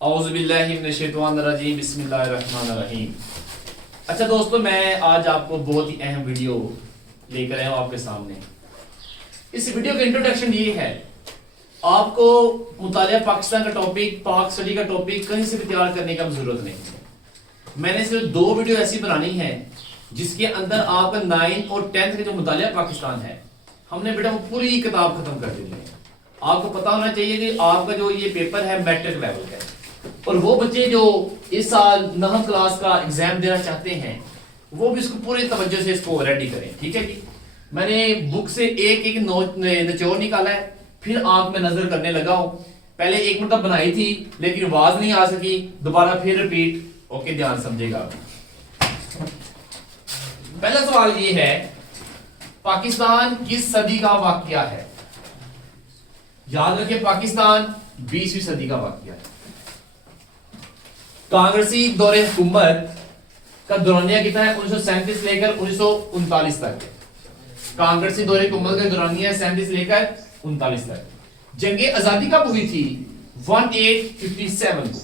औज़ुबिल्लाहिमिनश्शैतानिर्रजीम बिस्मिल्लाहिर्रहमानिर्रहीम। अच्छा दोस्तों, मैं आज आपको बहुत ही अहम वीडियो लेकर आया हूँ आपके सामने। इस वीडियो का इंट्रोडक्शन ये है, आपको मुतालिया पाकिस्तान का टॉपिक, पाक स्टडी का टॉपिक कहीं से भी तैयार करने की जरूरत नहीं है। मैंने सिर्फ 2 वीडियो ऐसी बनानी है जिसके अंदर आपका 9 और 10th का जो मुतालिया पाकिस्तान है, हमने बेटा वो पूरी किताब खत्म कर देनी है। आपको पता होना चाहिए कि आपका जो ये पेपर है मैट्रिक लेवल का है, और वो बच्चे जो इस साल 9th क्लास का एग्जाम देना चाहते हैं वो भी इसको पूरी तवज्जो से इसको रेडी करें। ठीक है जी, मैंने बुक से एक एक निचोड़ निकाला है, फिर आंख में नजर करने लगा हूं। पहले 1 मिनट तक बनाई थी लेकिन आवाज नहीं आ सकी, दोबारा फिर रिपीट। ओके, ध्यान समझेगा। पहला सवाल ये है, पाकिस्तान किस सदी का वाकया है? याद रखिए, पाकिस्तान 20वीं सदी का वाकया है। कांग्रेसी दौरे हुकूमत का दौरानिया कितना है? 1937 लेकर 1939 तक। कांग्रेसी दौरे हुकूमत का दौरानिया 37 लेकर 39 तक। जंग आजादी कब हुई थी? 1857 को।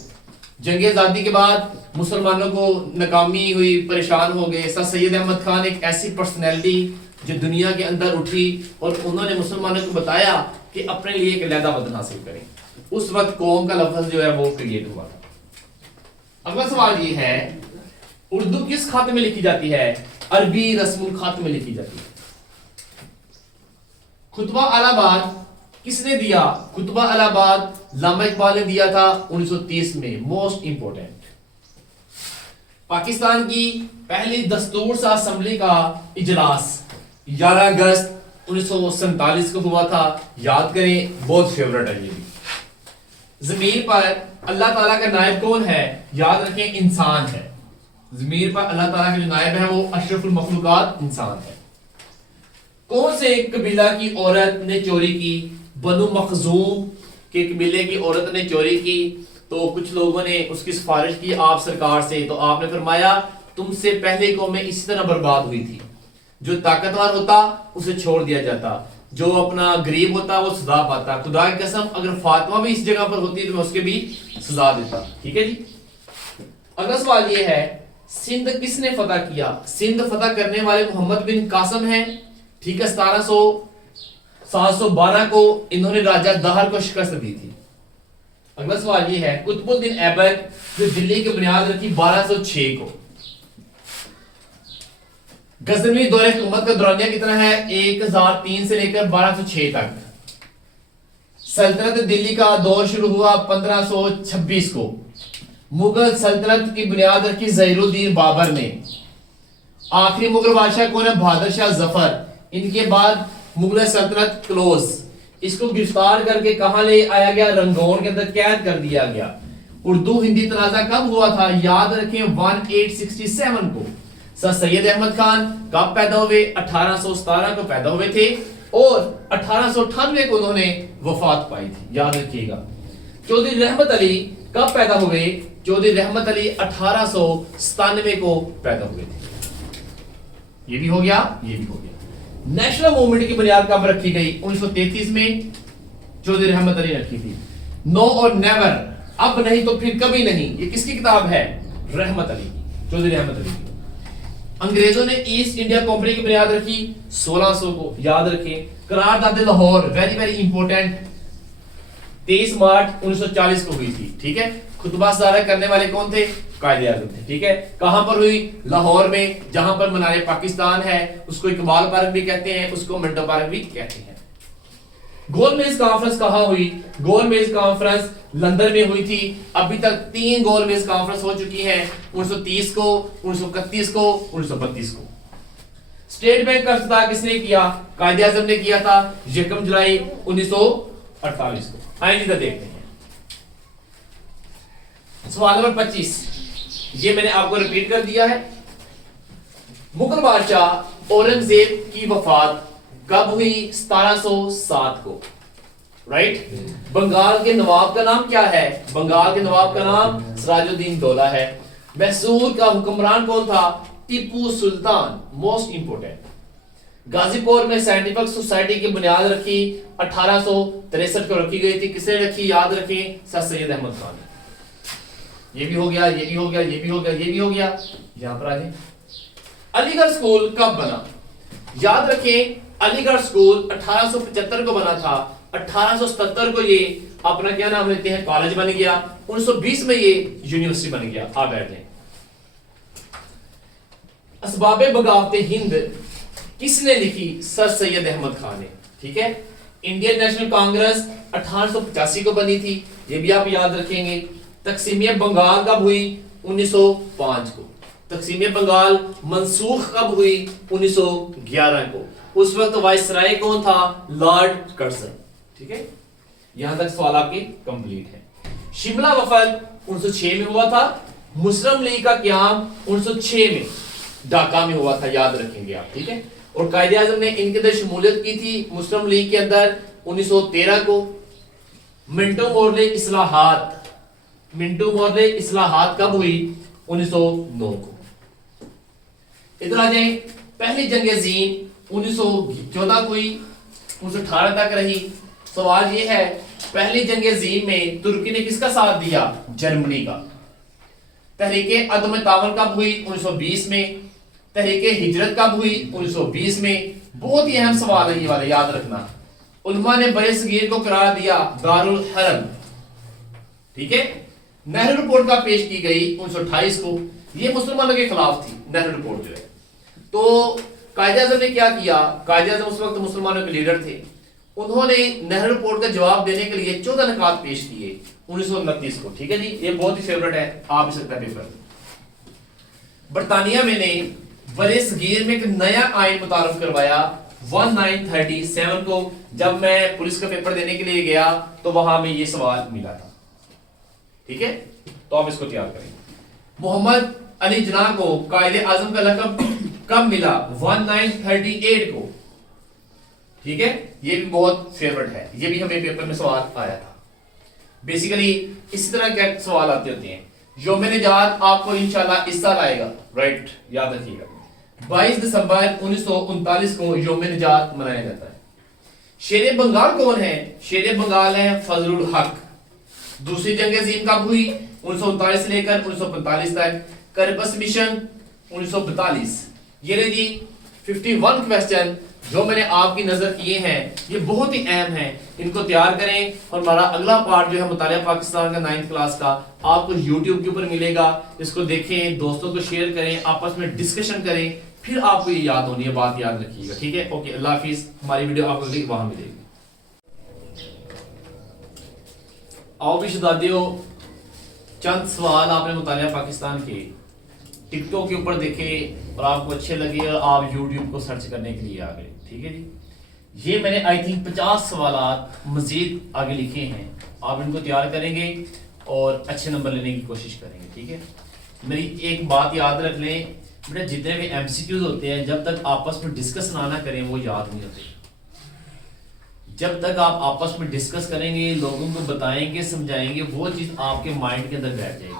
जंग आजादी के बाद मुसलमानों को नाकामी हुई, परेशान हो गए। सर सैयद अहमद खान एक ऐसी पर्सनैलिटी जो दुनिया के अंदर उठी और उन्होंने मुसलमानों को बताया कि अपने लिए एक अलहदा वतन हासिल करें। उस वक्त कौम का लफ्ज जो है वो क्रिएट हुआ था। अगला सवाल ये है, उर्दू किस खाते में लिखी जाती है? अरबी रस्मुल खाते में लिखी जाती है। खुतबा अलाहाबाद किसने दिया? खुतबा अलाहाबाद लामा इकबाल ने दिया था 1930 में। Most important. पाकिस्तान की पहली दस्तूर सा असेंबली का इजलास 11 अगस्त 1947 को हुआ था। याद करें, बहुत फेवरेट है ये भी। जमीन पर अल्लाह ताला का नायब कौन है? याद रखें, इंसान है। जमीन पर अल्लाह ताला के जो नायब है वो अशरफुल मखलूकात इंसान है। कौन से कबीला की औरत ने चोरी की? बनु मखजूम के कबीले की औरत ने चोरी की। तो कुछ लोगों ने उसकी सिफारिश की आप सरकार से, तो आपने फरमाया तुमसे पहले कौमें इसी तरह बर्बाद हुई थी। जो ताकतवर होता उसे छोड़ दिया जाता, जो अपना गरीब होता वो सजा पाता। खुदा की कसम, अगर फातिमा भी इस जगह पर होती तो मैं उसके भी सजा देता। ठीक है जी। अगला सवाल ये है, सिंध किसने फतह किया? सिंध फतह करने वाले मोहम्मद बिन कासिम हैं। ठीक है, 712 को इन्होंने राजा दाहर को शिकस्त दी थी। अगला सवाल ये है, कुतुबुद्दीन ऐबक जो दिल्ली की बुनियाद रखी 1206 को। गजनवी दौरे हुकूमत का दौरानिया कितना है? 1003 से लेकर 1206 तक। सल्तनत दिल्ली का दौर शुरू हुआ 1526 को। मुगल सल्तनत की बुनियाद रखी ज़हीरुद्दीन बाबर ने। आखिरी मुगल बादशाह कौन है? बहादुर शाह जफर। इनके बाद मुगल सल्तनत क्लोज। इसको गिरफ्तार करके कहां ले आया गया? रंगौन के अंदर कैद कर दिया गया। उर्दू हिंदी तनाजा कब हुआ था? याद रखें, 1867 को। सर सैयद अहमद खान कब पैदा हुए? 1817 को पैदा हुए थे और 1898 को उन्होंने वफात पाई थी। याद रखिएगा। चौधरी रहमत अली कब पैदा हुए? चौधरी रहमत अली 1897 को पैदा हुए थे। ये भी हो गया, ये भी हो गया। नेशनल मूवमेंट की बुनियाद कब रखी गई? 1933 में चौधरी रहमत अली रखी थी। नो और नेवर, अब नहीं तो फिर कभी नहीं, ये किसकी किताब है? रहमत अली की, चौधरी रहमत अली की। अंग्रेजों ने ईस्ट इंडिया कंपनी की बुनियाद रखी 1600 को। याद रखें। करारदाद लाहौर, वेरी वेरी इंपॉर्टेंट, 23 मार्च 1940 को हुई थी। ठीक है। खुतबा सदारा करने वाले कौन थे? कायदे आज़म थे। ठीक है। कहां पर हुई? लाहौर में, जहां पर मीनार पाकिस्तान है। उसको इकबाल पार्क भी कहते हैं, उसको मिंटो पार्क भी कहते हैं। गोलमेज कॉन्फ्रेंस कहां हुई? गोलमेज कॉन्फ्रेंस लंदन में हुई थी। अभी तक 3 गोलमेज कॉन्फ्रेंस हो चुकी है, 1930 को, 1931 को, 1932 को। स्टेट बैंक का इफ्तिताह किसने किया? कायदे आज़म ने किया था 1 जुलाई 1948 को। आइए देखते हैं सवाल नंबर 25। ये मैंने आपको रिपीट कर दिया है। मुगल बादशाह औरंगजेब की वफात कब हुई? 1707 को। राइट। बंगाल के नवाब का नाम क्या है? बंगाल के नवाब का नाम सिराजुद्दीन दौला है। मैसूर का हुक्मरान कौन था? टीपू सुल्तान। Most important. गाजीपुर में साइंटिफिक सोसाइटी की बुनियाद रखी 1863 को रखी गई थी। किसने रखी? याद रखें, सर सैयद अहमद खान। ये भी हो गया, ये भी हो गया, ये भी हो गया, ये भी हो गया। यहां पर आ जाए, अलीगढ़ स्कूल कब बना? याद रखें, अलीगढ़ स्कूल 1875 को बना था। 1877 को ये अपना क्या नाम लेते हैं, कॉलेज बन गया। 1920 में ये यूनिवर्सिटी बन गया। आ बैठ जाए। असबाबे बगावते हिंद किसने लिखी? सर सैयद अहमद खान ने। ठीक है। इंडियन नेशनल कांग्रेस 1885 को बनी थी, ये भी आप याद रखेंगे। तकसीमिया बंगाल कब हुई? 1905 को। तकसीमिया बंगाल मंसूख कब हुई? 1911 को। उस वक्त वाइसराय कौन था? Lord Curzon. ठीक है, यहां तक सवाल आपके कंप्लीट है। शिमला वफद 1906 में हुआ था। मुस्लिम लीग का क्याम 1906 में ढाका में हुआ था, याद रखेंगे आप। ठीक है। और कायदे आजम ने इनके अंदर शमूलियत की थी मुस्लिम लीग के अंदर 1913 को। मिंटो मोरले इस्लाहात, मिंटो मोरले इस्लाहात कब हुई? 1909 को। इधर आ जाए, पहली जंग अज़ीम 1914 को हुई, 1918 तक रही। सवाल ये है, पहली जंग अज़ीम में तुर्की ने किसका साथ दिया? जर्मनी का। तहरीके अदम तावन कब हुई? 1920 में। तहरीके हिजरत कब हुई? 1920 में। बहुत ही अहम सवाल है ये वाला, याद रखना। उलमा ने बड़े सगीर को करार दिया दारुल हरम। ठीक है। नेहरू रिपोर्ट का पेश की गई 1928 को, ये मुसलमानों के खिलाफ थी नेहरू रिपोर्ट जो है। तो कायदे आज़म ने क्या किया? कायदे आज़म उस वक्त मुसलमानों के लीडर थे। उन्होंने नेहरू रिपोर्ट का जवाब देने के लिए 14 नकात पेश किए 1929 को। ठीक है जी, ये बहुत ही फेवरेट है, आ भी सकता है पेपर। बरतानिया में ने बड़े सगीर में एक नया आइन मुतारफ करवाया 1937 को। जब मैं पुलिस का पेपर देने के लिए गया तो वहां में ये सवाल मिला था। ठीक है, तो आप इसको तैयार करें। मोहम्मद अली जिन्ना को कायदे आजम का लक़ब कब मिला? 1938 को। ठीक है, ये भी बहुत फेवरेट है, ये भी हमें पेपर में सवाल आया था। बेसिकली इसी तरह के सवाल आते होते हैं। यौम निजात आपको इंशाल्लाह इस साल आएगा, राइट, याद रखिएगा। 22 दिसंबर 1939 को यौम निजात मनाया जाता है। शेर बंगाल कौन है? शेर बंगाल है फजलुल हक। दूसरी जंग अज़ीम कब हुई? 1939 से लेकर 1945 तक। करबस मिशन 1942। ये रही जी 51 क्वेश्चन जो मैंने आपकी नजर किए हैं, ये बहुत ही अहम हैं, इनको तैयार करें। और हमारा अगला पार्ट जो है मुतालिया पाकिस्तान का 9th क्लास का आपको YouTube के ऊपर मिलेगा। इसको देखें, दोस्तों को शेयर करें, आपस में डिस्कशन करें, फिर आपको ये याद होनी है, बात याद रखिएगा। ठीक है, ओके, अल्लाह हाफिज। हमारी वीडियो आपको वहां मिलेगी। आओ भी शहजादियों, चंद सवाल आपने मुतालिया पाकिस्तान के टिकटॉक के ऊपर देखे और आपको अच्छे लगे और आप YouTube को सर्च करने के लिए आ गए। ठीक है जी, ये मैंने आई थिंक 50 सवालात मजीद आगे लिखे हैं। आप इनको तैयार करेंगे और अच्छे नंबर लेने की कोशिश करेंगे। ठीक है, मेरी एक बात याद रख लें बेटा, जितने भी MCQs होते हैं जब तक आपस में डिस्कस ना करें वो याद नहीं होते। जब तक आप आपस में डिस्कस करेंगे, लोगों को बताएंगे, समझाएंगे, वो चीज आपके माइंड के अंदर बैठ जाएगी।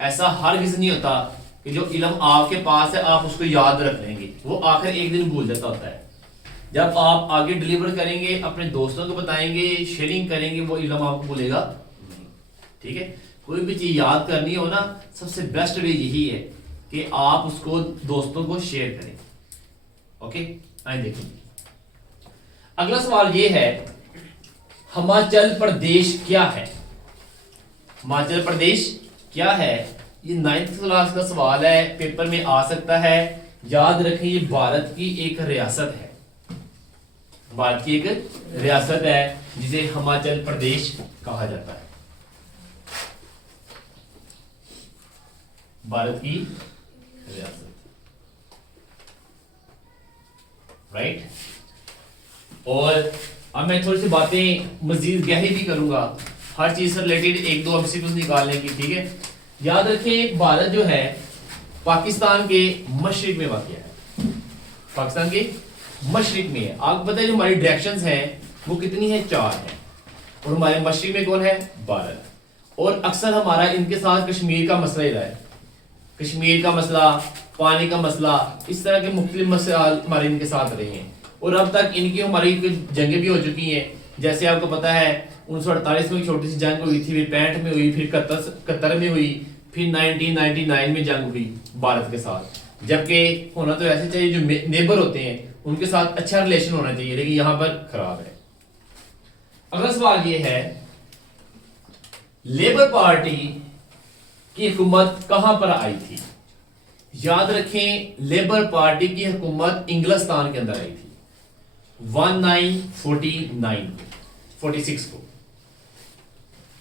ऐसा हरगिज़ नहीं होता कि जो इल्म आपके पास है आप उसको याद रख लेंगे, वो आखिर एक दिन भूल जाता होता है। जब आप आगे डिलीवर करेंगे, अपने दोस्तों को बताएंगे, शेयरिंग करेंगे, वो इल्म आपको भूलेगा नहीं। ठीक है, कोई भी चीज याद करनी हो ना, सबसे बेस्ट वे यही है कि आप उसको दोस्तों को शेयर करें। ओके, आइए देखिए अगला सवाल ये है, हिमाचल प्रदेश क्या है? हिमाचल प्रदेश क्या है? ये 9th क्लास का सवाल है, पेपर में आ सकता है। याद रखें, ये भारत की एक रियासत है, भारत की एक रियासत है जिसे हिमाचल प्रदेश कहा जाता है। भारत की रियासत, राइट। और अब मैं थोड़ी सी बातें मजीद गहरी भी करूंगा, हर चीज से रिलेटेड 1-2 MCQs निकालने की। ठीक है, याद रखें, भारत जो है पाकिस्तान के मशरिक में वाक़ है, पाकिस्तान के मशरिक में है। आपको पता है जो हमारी डायरेक्शंस हैं वो कितनी है? 4 है। और हमारे मशरिक में कौन है? भारत। और अक्सर हमारा इनके साथ कश्मीर का मसला ही रहा है, कश्मीर का मसला, पानी का मसला, इस तरह के मुख्तलिफ मसला हमारे इनके साथ रहे हैं। और अब तक इनकी हमारी जंगें भी हो चुकी हैं। जैसे आपको पता है 1948 में छोटी सी जंग हुई थी, फिर 65 में हुई, फिर 71 में हुई, फिर 1999 में जंग हुई भारत के साथ। जबकि होना तो ऐसे चाहिए, जो नेबर होते हैं उनके साथ अच्छा रिलेशन होना चाहिए, लेकिन यहां पर खराब है। अगला सवाल ये है, लेबर पार्टी की हुकूमत कहां पर आई थी? याद रखें, लेबर पार्टी की हुकूमत इंग्लिस्तान के अंदर आई थी 46 को।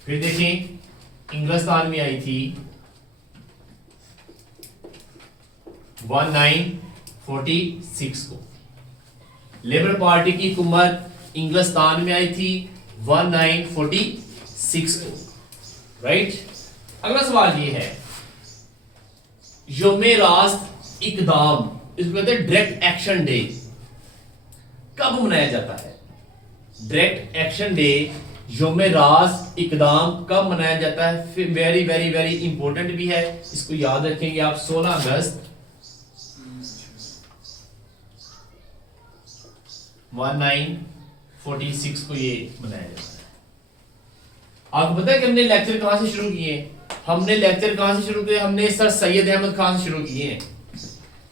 फिर देखें, इंग्लिस्तान में आई थी 1946 को। लेबर पार्टी की हुकूमत इंग्लिस्तान में आई थी 1946 को, राइट। अगला सवाल ये है, यौमे रास्त इकदाम, इसको कहते हैं डायरेक्ट एक्शन डे, कब मनाया जाता है? डायरेक्ट एक्शन डे, यौमे रास्त इकदाम कब मनाया जाता है? फिर वेरी वेरी वेरी इंपॉर्टेंट भी है, इसको याद रखेंगे आप। 16 अगस्त 1946 को ये मनाया जाता है। आपको पता है कि हमने लेक्चर कहां से शुरू किए? हमने लेक्चर कहां से शुरू किए? हमने सर सैयद अहमद खान से शुरू किए।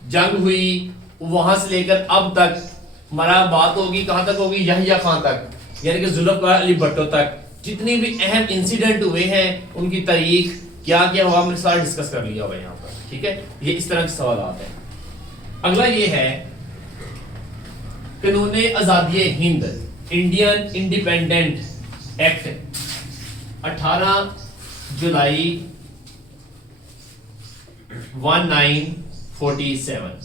जंग हुई वहां से लेकर अब तक हमारा बात होगी, कहां तक होगी? यहिया खान तक, यानी कि जुल्फ़िकार अली भुट्टो तक। जितने भी अहम इंसिडेंट हुए हैं, उनकी तारीख, क्या क्या हुआ, हमने सारा डिस्कस कर लिया हुआ यहाँ पर, ठीक है। ये इस तरह के सवाल हैं। अगला ये है, कानून आजादी हिंद, इंडियन इंडिपेंडेंट एक्ट 18 जुलाई 1947,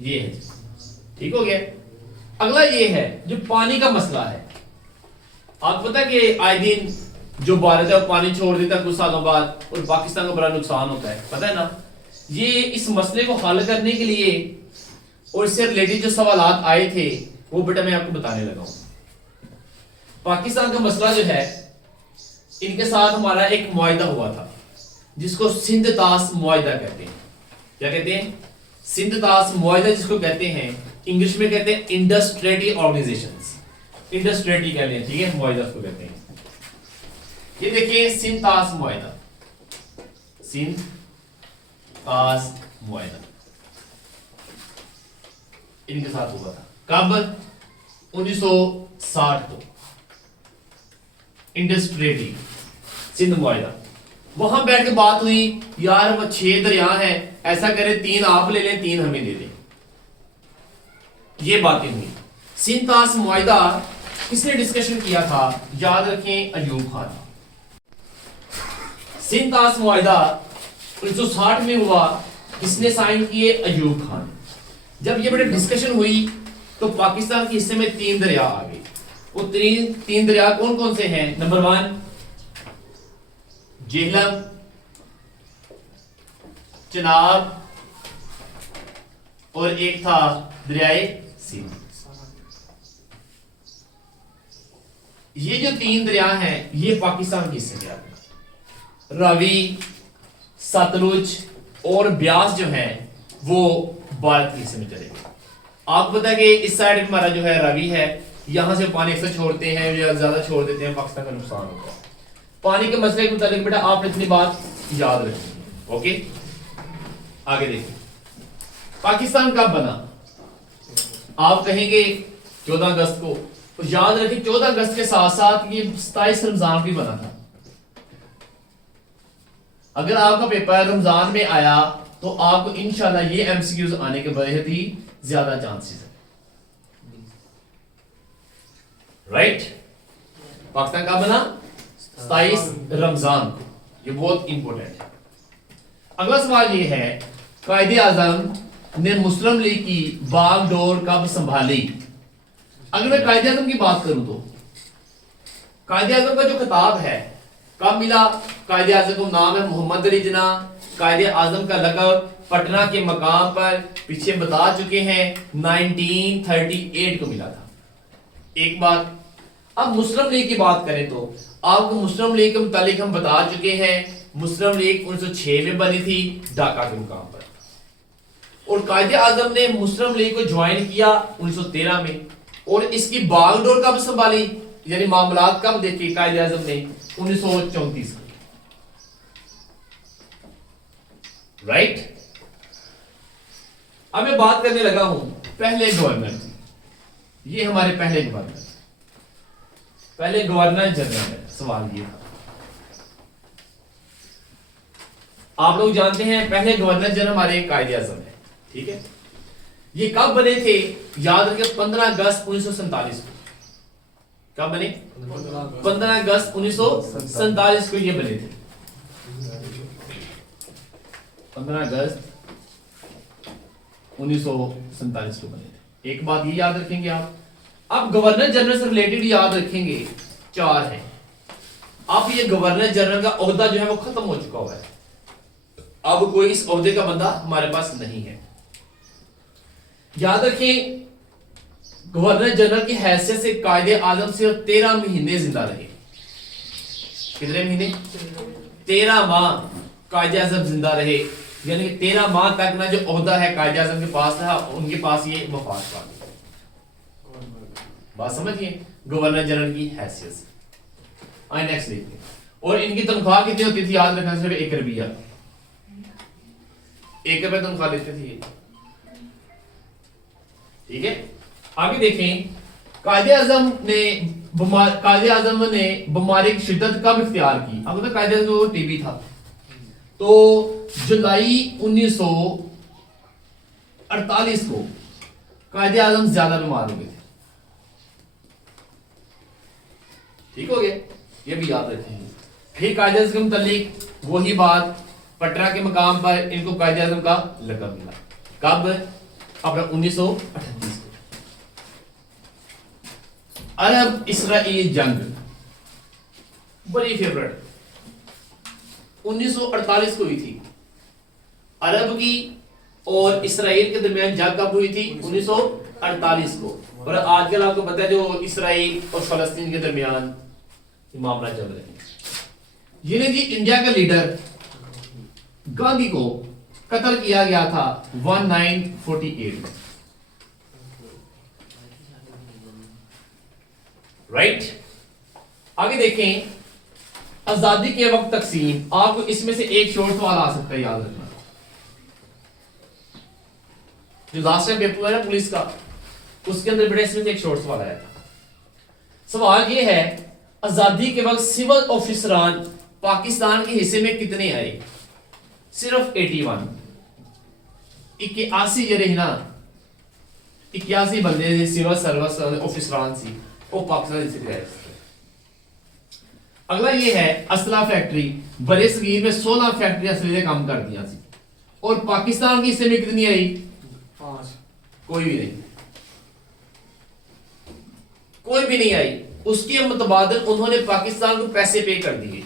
ये है, ठीक हो गया। अगला ये है जो पानी का मसला है। आपको पता है कि आए दिन जो भारत है वो पानी छोड़ देता है कुछ सालों बाद, और पाकिस्तान को बड़ा नुकसान होता है, पता है ना। ये इस मसले को हल करने के लिए और इससे रिलेटेड जो सवालात आए थे वो बेटा मैं आपको बताने लगा हूं। पाकिस्तान का मसला जो है, इनके साथ हमारा एक मुआहिदा हुआ था जिसको सिंध तास मुआहिदा कहते हैं। क्या कहते हैं? सिंध तास मुआहिदा, जिसको कहते हैं इंग्लिश में कहते हैं Indus treaty organisations, Indus treaty कहते हैं, ठीक है, मुआहिदा उसको कहते हैं। ये देखिए सिंध तास मुआहिदा, सिंध तास मुआहिदा इनके साथ हुआ था। कब? 1960 को, इंडस ट्रेडी सिंध मुआहिदा। वहां बैठ के बात हुई, यार वो 6 दरिया हैं, ऐसा करें 3 आप ले लें 3 हमें दे दें। ये बातें हुई। सिंध तास मुआहिदा किसने डिस्कशन किया था? याद रखें, अयूब खान। सिंध तास मुआहिदा 1960 में हुआ, किसने साइन किए? अयूब खान। जब ये बड़े डिस्कशन हुई तो पाकिस्तान के हिस्से में 3 दरिया आ गए। वो 3 दरिया कौन कौन से हैं? नंबर 1 झेलम, चिनाब, और एक था दरियाए सिंध। ये जो 3 दरिया हैं ये पाकिस्तान के हिस्से में आते हैं। रावी, सतलुज और ब्यास जो है वो भारत के हिस्से में चले गए। आपको पता है कि इस साइड हमारा जो है रावी है, यहां से पानी अक्सर छोड़ते हैं या ज्यादा छोड़ देते हैं, पाकिस्तान का नुकसान होता है। पानी के मसले के मुताबिक बेटा आपने इतनी बात याद रखनी, ओके। आगे देखिए, पाकिस्तान कब बना? आप कहेंगे 14 अगस्त को, तो याद रखिए 14 अगस्त के साथ साथ ये 27 रमजान भी बना था। अगर आपका पेपर रमजान में आया तो आपको इंशाल्लाह ये एमसीक्यूज आने के बेहद ही ज्यादा चांसेस है, राइट। पाकिस्तान कब बना? 27 रमजान को, ये बहुत इंपॉर्टेंट है। अगला सवाल ये है, कायदे आजम ने मुस्लिम लीग की बागडोर कब संभाली? अगर मैं कायदे आजम की बात करूं तो कायदे आजम का जो खिताब है कब मिला? कायदे आजम का नाम है मोहम्मद अली जिन्ना। कायदे आजम का लक़ब पटना के मकाम पर पीछे बता चुके हैं 1938 को मिला था। एक बात। अब मुस्लिम लीग की बात करें तो आपको मुस्लिम लीग के मुतालिक हम बता चुके हैं, मुस्लिम लीग 1906 में बनी थी ढाका के मुकाम पर, और कायदे आजम ने मुस्लिम लीग को ज्वाइन किया 1913 में। और इसकी बागडोर कब संभाली, यानी मामलात कब देखे कायदे आजम ने, 1934 को। राइट। अब मैं बात करने लगा हूं पहले गवर्नर की। ये हमारे पहले गवर्नर जनरल है। सवाल ये था, आप लोग जानते हैं पहले गवर्नर जनरल हमारे कायदे आजम है, ठीक है। ये कब बने थे, याद रखिए 15 अगस्त 1947 को। कब बने, 15 अगस्त 1947 को ये बने थे। 15 अगस्त 1947 को बने थे। एक बात ये याद रखेंगे आप। अब गवर्नर जनरल से रिलेटेड याद रखेंगे 4 है। अब ये गवर्नर जनरल का ओहदा जो है वो खत्म हो चुका हुआ है, अब कोई इस ओहदे का बंदा हमारे पास नहीं है। याद रखें गवर्नर जनरल की हैसियत से कायदे आजम सिर्फ 13 महीने जिंदा रहे। कितने महीने, 13 माह कायदे आजम जिंदा रहे, यानी 13 माह तक ना जो ओहदा है कायदे आजम के पास था, उनके पास ये वफात पा गई। बात समझिए, गवर्नर जनरल की हैसियत से। आइए नेक्स्ट देखते हैं। और इनकी तनख्वाह कितनी होती थी, याद रखना, सिर्फ 1 रुपया, 1 रुपया तनख्वाह देते थे, ठीक है। आगे देखें, कायदे आजम ने बीमारी की शिद्दत कब इख्तियार की। अब तो कायदे आजम को टीबी था, तो जुलाई 1948 को कायदे आजम ज्यादा बीमार हो गए थे। ठीक हो गया, ये भी याद रखेंगे। फिर कायदे आजम के मुतालिक वही बात, पटना के मकाम पर इनको कायदे आजम का लक़ब मिला। कब, अपना 1938 को। अरब इसराइल जंग बड़ी फेवरेट 1948 को हुई थी। अरब की और इसराइल के दरमियान जंग कब हुई थी, 1948 को। और आजकल आपको पता है जो इसराइल और फलस्तीन के दरमियान मामला चल रहे हैं। जी इंडिया का लीडर गांधी को कत्ल किया गया था 1948 में। राइट। आगे देखें, आजादी के वक्त तकसीम। आपको इसमें से एक शॉर्ट सवाल आ सकता है, याद रखना। जो लास्ट टाइम पेपर है ना पुलिस का, उसके अंदर बड़े इसमें से एक शॉर्ट सवाल आया था। सवाल ये है, आजादी के वक्त सिविल ऑफिसरान पाकिस्तान के हिस्से में कितने आए। सिर्फ 81, 81 जो रही ना, 81 बंदे सिविल सर्विस ऑफिसरान सी वो पाकिस्तान से गए। अगला ये है, असला फैक्ट्री बड़े सगीर में 16 फैक्ट्री असले काम कर दिया सी, और पाकिस्तान के हिस्से में कितनी आई, 5। कोई भी नहीं, कोई भी नहीं आई। उसके मुतबादल उन्होंने पाकिस्तान को पैसे पे कर दिए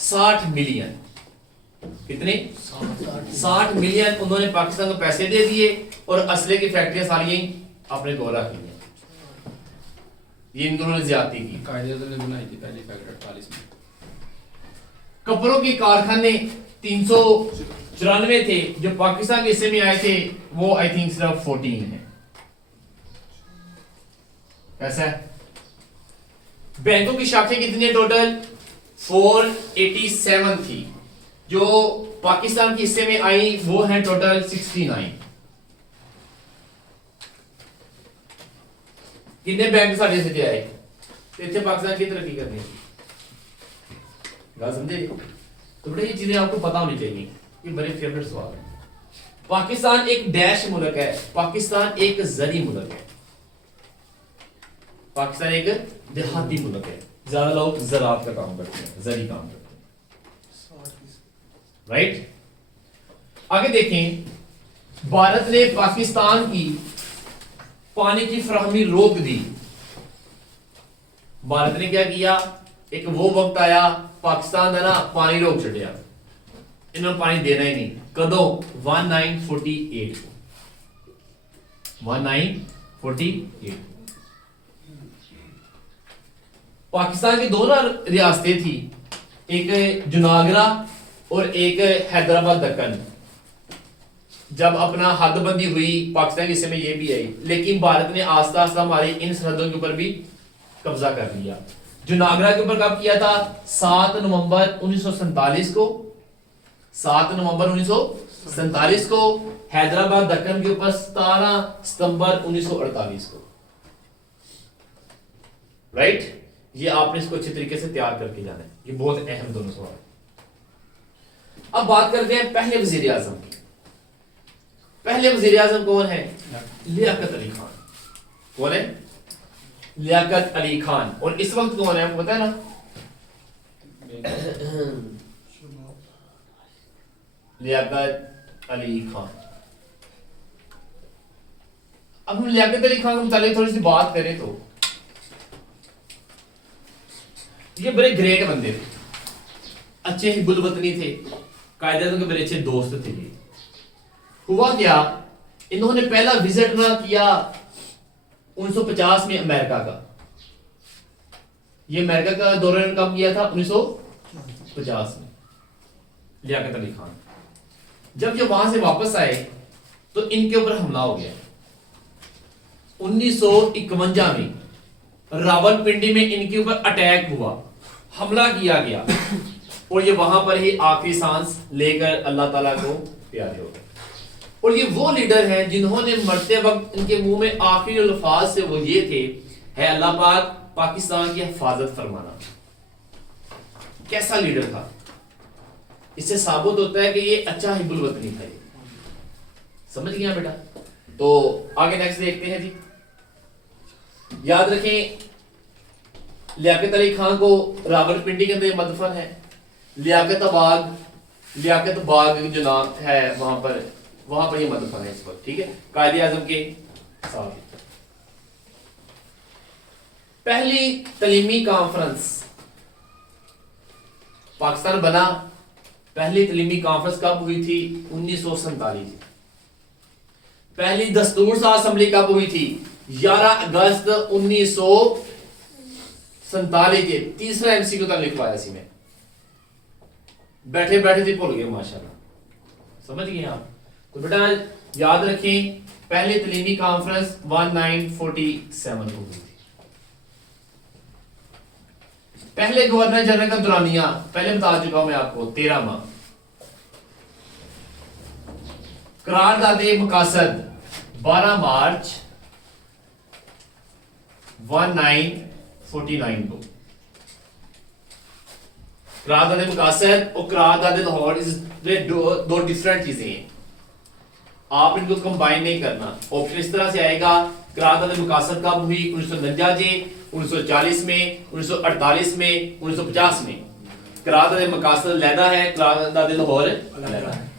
60 मिलियन। कितने, 60 मिलियन उन्होंने पाकिस्तान को पैसे दे दिए, और असले की फैक्ट्रियां सारी अपने गोला की। ये इन्होंने ज्यादती की। कायदे ने बनाई थी पहली फैक्ट्री 48 में। कपड़ों के कारखाने 394 थे, जो पाकिस्तान के हिस्से में आए थे वो आई थिंक सिर्फ 14 है। कैसा है, बैंकों की शाखें कितनी है टोटल, 487 थी, जो पाकिस्तान के हिस्से में आई वो है टोटल 69। कितने बैंक साढ़े से आए, इतने पाकिस्तान की तरक्की करनी है। समझे, तो बड़े ये चीजें आपको पता होनी चाहिए, ये बड़े फेवरेट सवाल है। पाकिस्तान एक डैश मुल्क है, पाकिस्तान एक जरी मुल्क है, पाकिस्तान एक देहाती मुल्क है, ज्यादा लोग ज़राअत का काम करते हैं, जरी काम करते हैं। राइट। आगे देखें, भारत ने पाकिस्तान की पानी की फराहमी रोक दी। भारत ने क्या किया, एक वो वक्त आया पाकिस्तान ना पानी रोक छड़िया, इन्होंने पानी देना ही नहीं। कदों, 1948 को, 1948। पाकिस्तान की 2 रियासतें थी, एक जुनागरा और एक हैदराबाद दक्कन। जब अपना हदबंदी हुई पाकिस्तान के हिस्से में ये भी आई, लेकिन भारत ने आस्ता आस्ता हमारी इन सरहदों के ऊपर भी कब्जा कर लिया। जुनागरा के ऊपर कब किया था? 7 नवंबर 1947 को। 7 नवंबर 1947 को। हैदराबाद दक्कन के ऊपर 17 सितंबर 1948 को। राइट, ये आपने इसको अच्छे तरीके से तैयार करके जाना है, ये बहुत अहम दोनों सवाल। अब बात करते हैं पहले वजीर आजम की। पहले वजीर आजम कौन है? लियाकत अली खान। कौन है? लियाकत अली खान। और इस वक्त कौन है आपको पता है ना? लियाकत अली खान। अब हम लियाकत अली खान के मुताबिक थोड़ी सी बात करें तो ये बड़े ग्रेट बंदे थे, अच्छे हिब्बुल वतनी थे, कायदे के बड़े अच्छे दोस्त थे। ये हुआ क्या, इन्होंने पहला विजिट ना किया 1950 में अमेरिका का। ये अमेरिका का दौरा कब किया था? 1950 में। लियाकत अली खान जब ये वहां से वापस आए तो इनके ऊपर हमला हो गया। 1951 में रावलपिंडी में इनके ऊपर अटैक हुआ, हमला किया गया और ये वहां पर ही आखिरी सांस लेकर अल्लाह ताला को प्यारे हो गए। और ये वो लीडर हैं जिन्होंने मरते वक्त इनके मुंह में आखिरी अल्फाज से वो ये थे, है अल्लाह पाक पाकिस्तान की हिफाजत फरमाना। कैसा लीडर था, इससे साबित होता है कि ये अच्छा हिब्बुल वतनी था। समझ गया बेटा? तो आगे नेक्स्ट देखते हैं जी। याद रखें, लियाकत अली खान को रावलपिंडी के अंदर मदफन है। लियाकत बाग जो नाम है वहां पर ये मदफन है इस वक्त। ठीक है, कायदे आजम के साथ। पहली तलीमी कॉन्फ्रेंस पाकिस्तान बना, पहली तलीमी कॉन्फ्रेंस कब हुई थी? 1947। पहली दस्तूर साज असेंबली कब हुई थी? 11 अगस्त 1947 के। तीसरा एमसीक्यू तक लिखवाया सी में, बैठे बैठे थे भूल गए माशाल्लाह। समझ गए आप? तो बेटा याद रखें, पहली तलीमी कॉन्फ्रेंस 1947 को हुई थी। पहले गवर्नर जनरल का दुरानिया पहले बता चुका हूं मैं आपको, 13 माह। करारदादे मकासद 12 मार्च 1949 को। करारदादे मकासद और करारदादे लाहौर दो डिफरेंट चीजें हैं, आप इनको कंबाइन नहीं करना। ऑप्शन इस तरह से आएगा, करारदादे मकासद कब हुई? 1949 में, 1940 में, 1948 में, 1950 में। करारदादे मकासद लैदा है, करारदादे लाहौर लैदा है।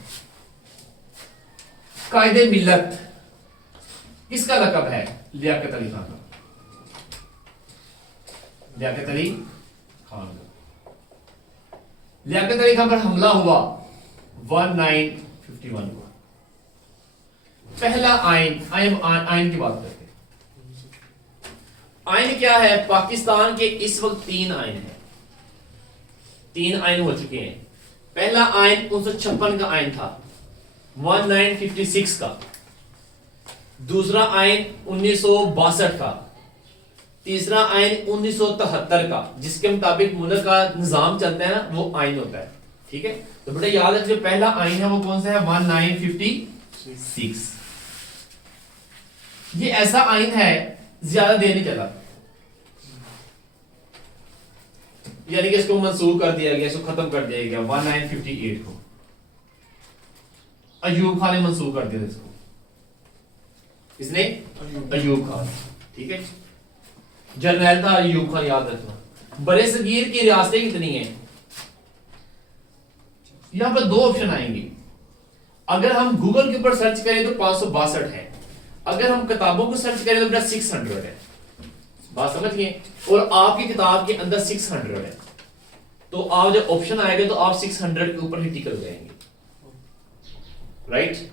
कायदे मिल्लत किसका लकब है? लियाकत अली खान का। लियाकत अली खान का। लियाकत अली खान पर हमला हुआ 1951 को। पहला आइन की बात करते हैं। आइन क्या है? पाकिस्तान के इस वक्त 3 आइन है, 3 आइन हो चुके हैं। पहला आइन 1956 का आइन था, 1956 का। दूसरा आइन 1962 का। तीसरा आइन 1973 का, जिसके मुताबिक मुल्क का निजाम चलता है ना, वो आइन होता है। ठीक है, तो बेटा याद है जो पहला आइन है वो कौन सा है? 1956। ये ऐसा आइन है ज्यादा देर नहीं चला, यानी कि इसको मंसूख कर दिया गया, इसको खत्म कर दिया गया 1958 को। अयूब खान ने मंसूख कर दिया इसको। इसने अयूब खान। ठीक है, जर्नैल था अयूब खान, याद रखना। बड़े सगीर की रियासतें कितनी हैं? यहां पर 2 ऑप्शन आएंगे। अगर हम गूगल के ऊपर सर्च करें तो 562 है, अगर हम किताबों को सर्च करें तो बेटा 600 है। बात समझ गए? और आपकी किताब के अंदर 600 है, तो आप जब ऑप्शन आएगा तो आप 600 के ऊपर ही टिक जाएंगे। राइट,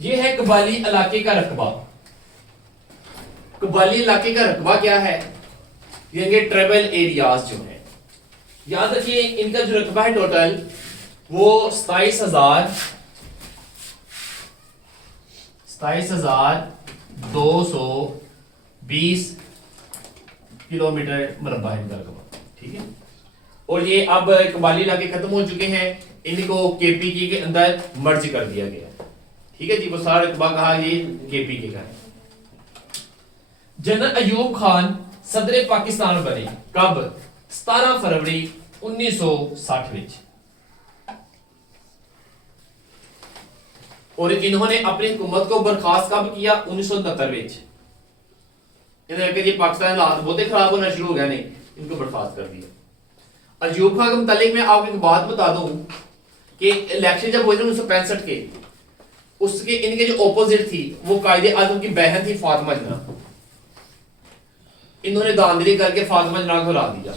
ये है कबाली इलाके का रकबा। कबाली इलाके का रकबा क्या है? ये ट्राइबल एरियाज जो है, याद रखिए इनका जो रकबा है टोटल वो 27,000 27,220 किलोमीटर मरबा है इनका रकबा, ठीक है। और ये अब कबाली इलाके खत्म हो चुके हैं, इनको केपीके के अंदर मर्ज कर दिया गया, ठीक है जी। वो सारा रकबा कहा ये केपीके का है। जनरल अयूब खान सदर पाकिस्तान बने कब? 17 फरवरी 1960 विच। और इन्होंने अपनी हुकूमत को बर्खास्त कब किया? 1969 विच। इन्होंने कहा ये पाकिस्तान हालात बहुत खराब होना शुरू हो गया, नहीं इनको बर्खास्त कर दिया। अयूब खान के मुतालिक मैं आपको एक बात बता दूं कि इलेक्शन जब हुए थे 1965 के, उसके इनके जो ओपोजिट थी वो कायदे आजम की बहन थी फातिमा जना। इन्होंने दांधली करके फातिमा जना को हरा दिया।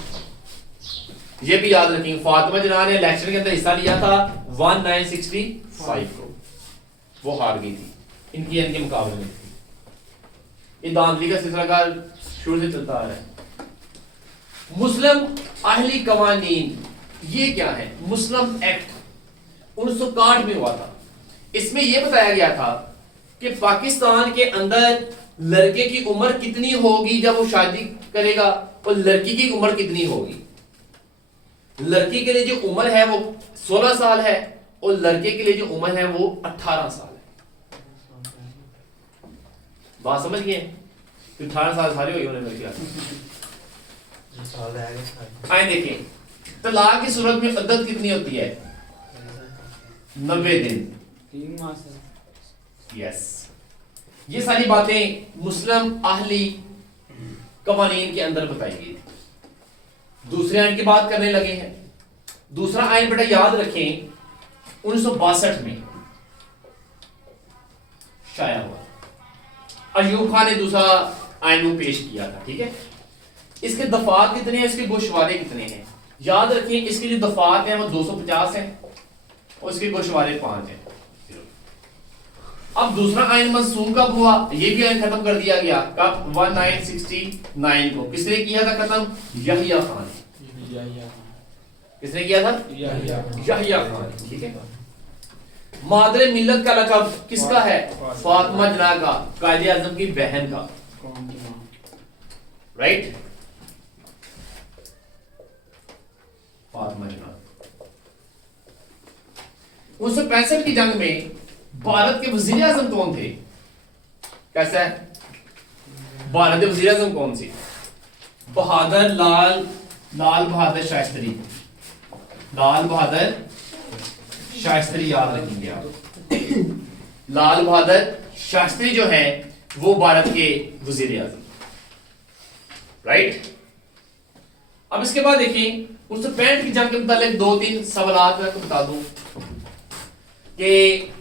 ये भी याद रखेंगे, फातिमा जना ने इलेक्शन के अंदर हिस्सा लिया था 1965 को, वो हार गई थी इनके मुकाबले में। ये दांधली का सिलसिला का शुरू से चलता आ रहा है। मुस्लिम अहली कवानीन, ये क्या है? मुस्लिम एक्ट 1961 में हुआ था। इसमें यह बताया गया था कि पाकिस्तान के अंदर लड़के की उम्र कितनी होगी जब वो शादी करेगा और लड़की की उम्र कितनी होगी। लड़की के लिए जो उम्र है वो 16 साल है और लड़के के लिए जो उम्र है वो 18 साल है। बात समझ गए? 18 साल सारे हो गए उन्हें लड़के। आए देखें, तलाक की सूरत में अद्दत कितनी होती है? 90 दिन। 3 माह से। यस, ये सारी बातें मुस्लिम अहली कवानीन के अंदर बताई गई थी। दूसरे आयन की बात करने लगे हैं। दूसरा आयन बेटा याद रखें 1962 में शाया हुआ। अयूब खान ने दूसरा आयन पेश किया था, ठीक है। इसके दफात कितने हैं, इसके गोशवारे कितने हैं? याद रखिए इसके जो दफात हैं वो 250 हैं और इसके गोशवारे 5 हैं। अब दूसरा आयन मंसूब कब हुआ? ये भी आयन खत्म कर दिया गया कब? 1969 को। किसने किया था खत्म? यहिया खान। किसने किया था? यहिया खान, ठीक है। मादरे मिल्लत का लक़ब किसका है? फातिमा जना का, कायदे आज़म की बहन का, राइट। फातिमा जना 1965 की जंग में भारत के वजीर आजम कौन थे? कैसा है? भारत के वजीर आजम कौन थे? लाल बहादुर शास्त्री। लाल बहादुर शास्त्री याद रखेंगे आप। लाल बहादुर शास्त्री जो है वो भारत के वजीर आजम, राइट। अब इसके बाद देखिए 1965 की जंग के मुतालिक 2-3 सवाल मैं बता दूं कि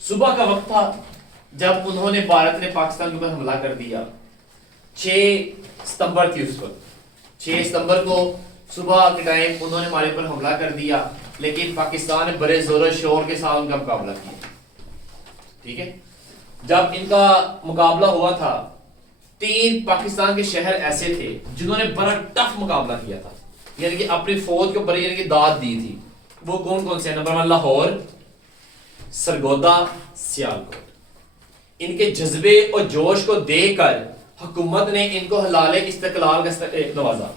सुबह का वक्त था जब उन्होंने भारत ने पाकिस्तान के ऊपर हमला कर दिया। 6 सितंबर थी उस वक्त। 6 सितंबर को सुबह के टाइम उन्होंने हमारे ऊपर हमला कर दिया, लेकिन पाकिस्तान ने बड़े जोर शोर के साथ उनका मुकाबला किया, ठीक है। जब इनका मुकाबला हुआ था 3 पाकिस्तान के शहर ऐसे थे जिन्होंने बड़ा टफ मुकाबला किया था, यानी कि अपनी फौज के ऊपर यानी कि दाद दी थी। वो कौन कौन से? नंबर 1 लाहौर, सरगोदा, सियालकोट। इनके जज्बे और जोश को देखकर हुकूमत ने इनको हलाले इस्तिकलाल का नवाजा।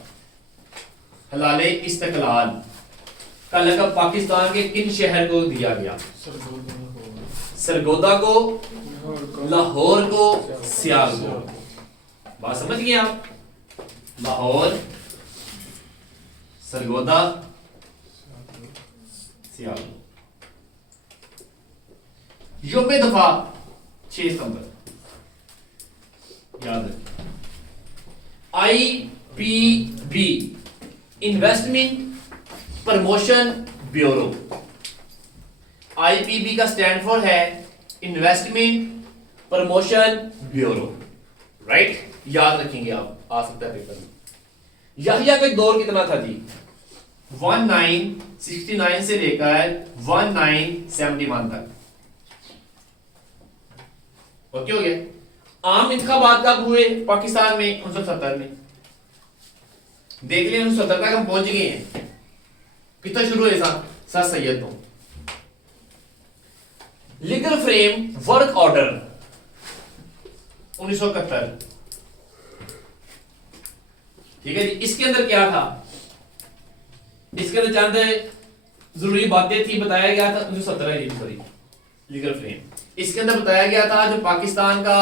हलाले इस्तिकलाल का लक़ब पाकिस्तान के किन शहर को दिया गया? सरगोदा को, लाहौर को, सियालकोट। बात समझ गए आप? लाहौर, सरगोदा, सियालकोट। यौम दफा 6 सितंबर याद रखिए। IPB investment promotion bureau. IPB का स्टैंड फॉर है इन्वेस्टमेंट प्रमोशन ब्यूरो, राइट। याद रखेंगे आप, आ सकता है पेपर में। यहिया का दौर कितना था जी? 1969 से लेकर 1971 तक। ओके हो गया। आम इंतखाबात कब हुए पाकिस्तान में? 1970 में। देख लिया 1970 तक हम पहुंच गए हैं। कितना शुरू हुए सर सैयद तो लीगल फ्रेम वर्क ऑर्डर 1971। ठीक है जी। इसके अंदर क्या था, इसके अंदर चंद जरूरी बातें थी, बताया गया था 1917 सॉरी लीगल फ्रेम। इसके अंदर बताया गया था जो पाकिस्तान का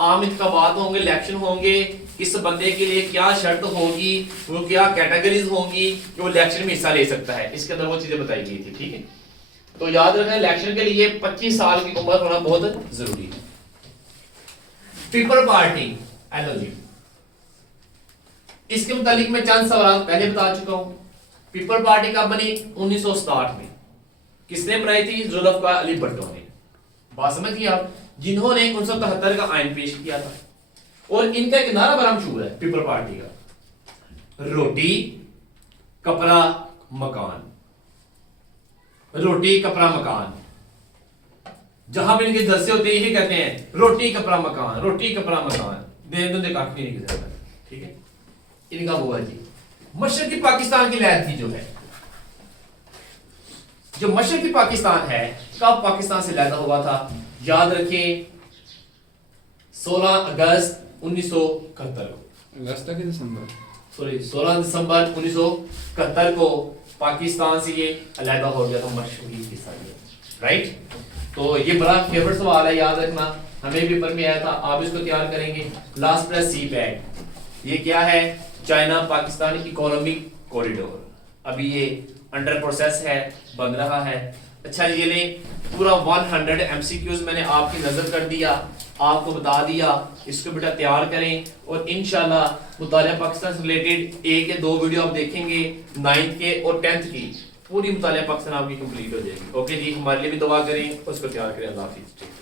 आम इंतखाबात होंगे, इलेक्शन होंगे, किस बंदे के लिए क्या शर्त होगी, वो क्या कैटेगरीज होंगी कि वो इलेक्शन में हिस्सा ले सकता है, इसके अंदर वो चीजें बताई गई थी। ठीक है, तो याद रखना इलेक्शन के लिए 25 साल की उम्र होना बहुत जरूरी है। पीपल पार्टी एलओजी, इसके मुतालिक मैं चंद सवाल पहले बता चुका हूं। पीपल पार्टी कब बनी? 1967 में। किसने बनाई थी? जुल्फ़िकार अली भुट्टो ने। बात समझिए आप, जिन्होंने 1973 का आइन पेश किया था। और इनका एक नारा बड़ा मशहूर है पीपल पार्टी का, रोटी कपड़ा मकान। रोटी कपड़ा मकान, जहां भी इनके जलसे होते हैं यही कहते हैं, रोटी कपड़ा मकान, रोटी कपड़ा मकान। देन दुंदे काफी नहीं निकल जाता। ठीक है, इनका वो है जी। मशरकी पाकिस्तान की लहर थी जो है, जो मशरकी पाकिस्तान है, कब पाकिस्तान से लैदा हुआ था? याद रखें 16 अगस्त 1971 को, अगस्त के दिसंबर, सॉरी 16 दिसंबर 1971 को पाकिस्तान से ये अलहदा हो गया था मशरकी के साथ। राइट, तो ये बड़ा फेवरेट सवाल है, याद रखना, हमें पेपर में आया था, आप इसको तैयार करेंगे। लास्ट प्लस सी पैक, ये क्या है? China Pakistan economic corridor. अभी ये अंडर प्रोसेस है, बन रहा है। अच्छा, ये ले पूरा 100 एमसीक्यूज मैंने आपकी नजर कर दिया, आपको बता दिया, इसको बेटा तैयार करें। और इंशाल्लाह मुतालिया पाकिस्तान से रिलेटेड एक या दो वीडियो आप देखेंगे, 9th के और 10th की पूरी मुतालिया पाकिस्तान आपकी कंप्लीट हो जाएगी। ओके जी, हमारे लिए भी दुआ करें, उसको तैयार करें। अल्लाह हाफिज़।